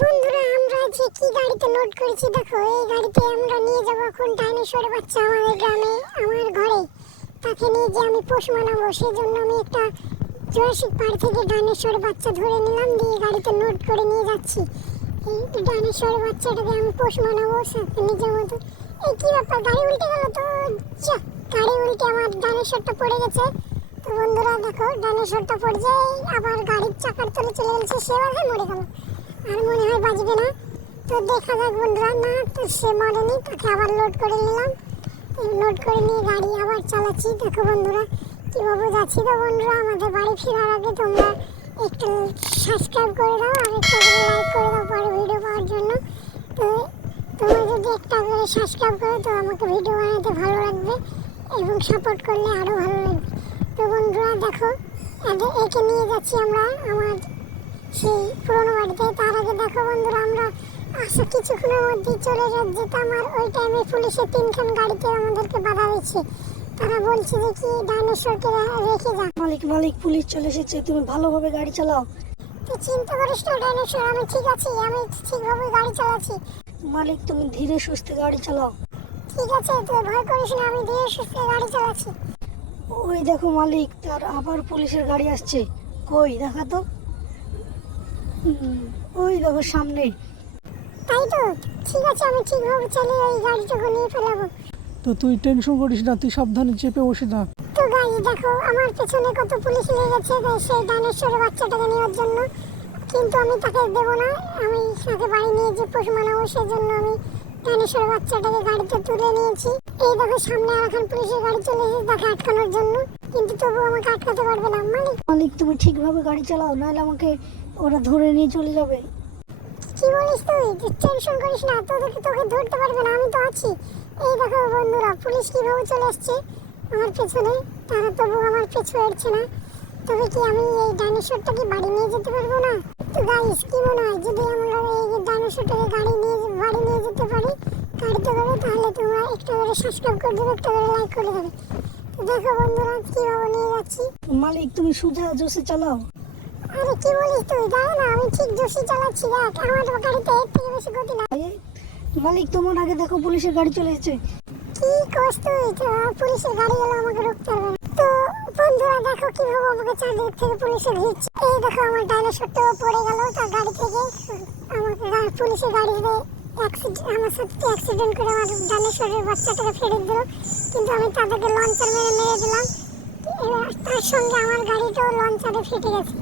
বন্ধুরা আমরা যে কি গাড়িতে লোড করেছি দেখো, এই গাড়িতে আমরা নিয়ে যাব এখন ডাইনোসর বাচ্চা আমাদের গ্রামে আমার ঘরে। তাকে নিয়ে যে আমি পোষ মানাবো, সেই জন্য আমি একটা জুরাসিক পার্ক থেকে ডাইনোসর বাচ্চা ধরে নিলাম, দিয়ে গাড়িতে লোড করে নিয়ে যাচ্ছি। এই ডাইনোসর বাচ্চাটাকে আমি পোষ মানাবো নিজের মতো। এই কি ব্যাপার, গাড়ি উল্টে গেল তো? গাড়ি উল্টে আমার ডাইনোসরটা পড়ে গেছে। তো বন্ধুরা দেখো, ডাইনোসরটা পড়ে যায় আবার গাড়ির চাকার তলে চলে গেছে, সে বাধা মরে গেল। আর মনে হয় বাজবে না, তো দেখা যাক বন্ধুরা। না, তো সে মরেনি, তাকে আবার লোড করে নিলাম। লোড করে নিয়ে গাড়ি আবার চালাচ্ছি। দেখো বন্ধুরা কীভাবে যাচ্ছি। তো বন্ধুরা আমাদের বাড়ি ফেরার আগে তোমরা একটা সাবস্ক্রাইব করে দাও আর একটা করে লাইক করে দাও পরে ভিডিও পাওয়ার জন্য। তো তোমরা যদি একটা করে সাবস্ক্রাইব করো তো আমাকে ভিডিও বানাতে ভালো লাগবে এবং সাপোর্ট করলে আরও ভালো লাগবে। তো বন্ধুরা দেখো, একে নিয়ে যাচ্ছি আমরা আমার সেই পুরোনো বাড়িতে। তার আগে দেখো বন্ধুরা, আমরা আসা কিছুক্ষণের মধ্যেই চলে যেতাম, আর ওই টাইমে পুলিশের 3খান গাড়িতে আমাদেরকে বাধা দিচ্ছে। তারা বলছে যে কি ডাইনোসরকে রেখে যা। মালিক পুলিশ চলে এসেছে, তুমি ভালোভাবে গাড়ি চালাও। তুই চিন্তা করিস না ডাইনোসর, আমি ঠিক আছি, আমি ঠিকভাবে গাড়ি চালাচ্ছি। মালিক তুমি ধীরে সুস্থে গাড়ি চালাও। ঠিক আছে, তুই ভয় করিস না, আমি ধীরে সুস্থে গাড়ি চালাচ্ছি। ওই দেখো মালিক, তার আবার পুলিশের গাড়ি আসছে। কই দেখা তো, ওই দেখো সামনে। তাই তো, ঠিক আছে, আমি ঠিকভাবে চালিয়ে ওই গাড়িটাকে নিয়ে ফেলাবো। তো তুই টেনশন করিস না, তুই সাবধানে চেপে বসে থাক। তো গাইস দেখো, আমার পেছনে কত পুলিশ লেগেছে সেই ডাইনোসরের বাচ্চাটাকে নেওয়ার জন্য, কিন্তু আমি তাকে দেবো না। আমি তাকে বাড়ি নিয়ে যে পোষ মানাবো, সেজন্য আমি ডাইনোসরের বাচ্চাটাকে গাড়িতে তুলে নিয়েছি। এই দেখো সামনে আর এখন পুলিশের গাড়ি চলে এসেছে তাকে আটকানোর জন্য, কিন্তু তবু আমাকে আটকাতে পারবে না। মালিক তুমি ঠিকভাবে গাড়ি চালাও, নাহলে আমাকে ওরা ধরে নিয়ে চলে যাবে। কি বলিস তুই? টেনশন করিস না, তোকে ধরতে পারবে না, আমি তো আছি। এই দেখো বন্ধুরা, পুলিশ কিভাবে চলে আসছে আমার পেছনে, তারা তবু আমার পিছু হটছে না। তবে কি আমি এই ডাইনোসরটাকে বাড়ি নিয়ে যেতে পারবো না? তো গাইস কি মনে হয়, যদি আমরা এই ডাইনোসরটাকে বাড়ি নিয়ে যেতে পারি গাড়িতে করে, তাহলে তোমরা একটা করে সাবস্ক্রাইব করে দেবে, একটা করে লাইক করে দেবে। তো দেখো বন্ধুরা কিভাবে নিয়ে যাচ্ছি। মালিক তুমি সোজা জোসে চালাও। আরে কি বলিস তুই? জানো না আমি ঠিক জোশে চালাচ্ছি, দেখ আমার গাড়িতে এর থেকে বেশি গতি না। মালিক তোমার আগে দেখো পুলিশের গাড়ি চলে এসেছে। কি করছ তুই? তো পুলিশের গাড়ি এলো, আমাকে রুখতে হবে না। তো বন্ধুরা দেখো কিভাবে আমাকে চারদিক থেকে পুলিশে ঘিরছে। এই দেখো আমার ডাইনোসরটাও পড়ে গেল তার গাড়ি থেকে। আমাকে পুলিশের গাড়িতে আমার সাথে অ্যাক্সিডেন্ট করে আমার ডাইনোসরের বাচ্চাটাকে ফেরত দিল, কিন্তু আমি তাদেরকে লঞ্চার মেরে দিলাম। তার সঙ্গে আমার গাড়িটাও লঞ্চারে ফেটে গেছে।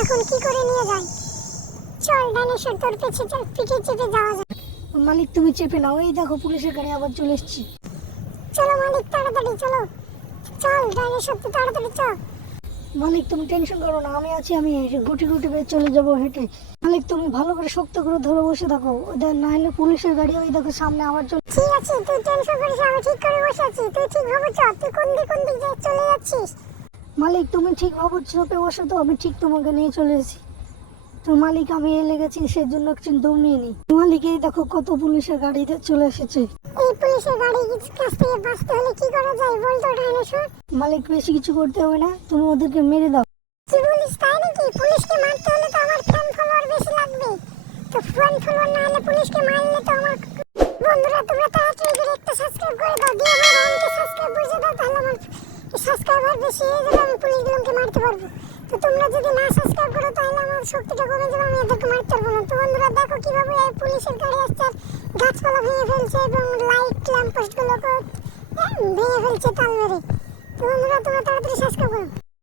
এখন কি করে নিয়ে যাই? চল ডাইনোসর, তোর পিঠে চেপে যাওয়া যায়। মালিক তুমি চেপে নাও, এই দেখো পুলিশের গাড়ি আবার চলে এসেছে। চলো মালিক, তাড়াতাড়ি চলো, চল ডাইনোসর তো তাড়াতাড়ি চল। মালিক তুমি টেনশন করো না, আমি আছি, আমি গুটি বেয়ে চলে যাবো হেঁটে। মালিক তুমি ভালো করে শক্ত করে ধরে বসে থাকো, ওদের না হলে পুলিশের গাড়ি ওই দেখো সামনে আবার চলে। ঠিক আছে, তুই টেনশন করিস না, আমি ঠিক করে বসে আছি। তুই ঠিকভাবে চল, তুই কোন দিক দিয়ে চলে যাচ্ছিস? মালিক তুমি ঠিকভাবে চেপে বসে, তো আমি ঠিক তোমাকে নিয়ে চলে এসেছি। তো মালিক আমি লেগেছি সেজন্য চিন্তা নিয়ে নি। মালিক এই দেখো কত পুলিশের গাড়িতে চলে এসেছে। এই পুলিশের গাড়ি কাছ থেকে বাঁচতে হলে কি করা যায় বল তো ডাইনোসর? মালিক বেশি কিছু করতে হবে না, তুমি ওদেরকে মেরে দাও। কি বলিস, তাই নাকি? পুলিশকে মারতে হলে তো আমার ফ্যান ফলোয়ার বেশি লাগবে, তো ফ্যান ফলোয়ার না হলে পুলিশকে মারলে তো আমার। বন্ধুরা তোমরা তাড়াতাড়ি করে একটা সাবস্ক্রাইব করে দাও, দিয়ে আমার অনেকে সাবস্ক্রাইব বুঝে দাও, তাহলে আমার সাবস্ক্রাইবার বেশি হয়ে যাবে, আমি পুলিশগুলোকে মারতে পারবো। তো তোমরা যদি না সাবস্ক্রাইব করো তাহলে আমার শক্তিটা কমে যাবে, আমি এদেরকে মারতে পারবো না। তো বন্ধুরা দেখো কিভাবে এই পুলিশের গাড়ি আসছে, গাছপালা ভেঙে ফেলছে এবং লাইট ল্যাম্পপোস্টগুলোকে ভেঙে ফেলছে তাল মেরে। তো বন্ধুরা তোমরা তাড়াতাড়ি সাবস্ক্রাইব করো।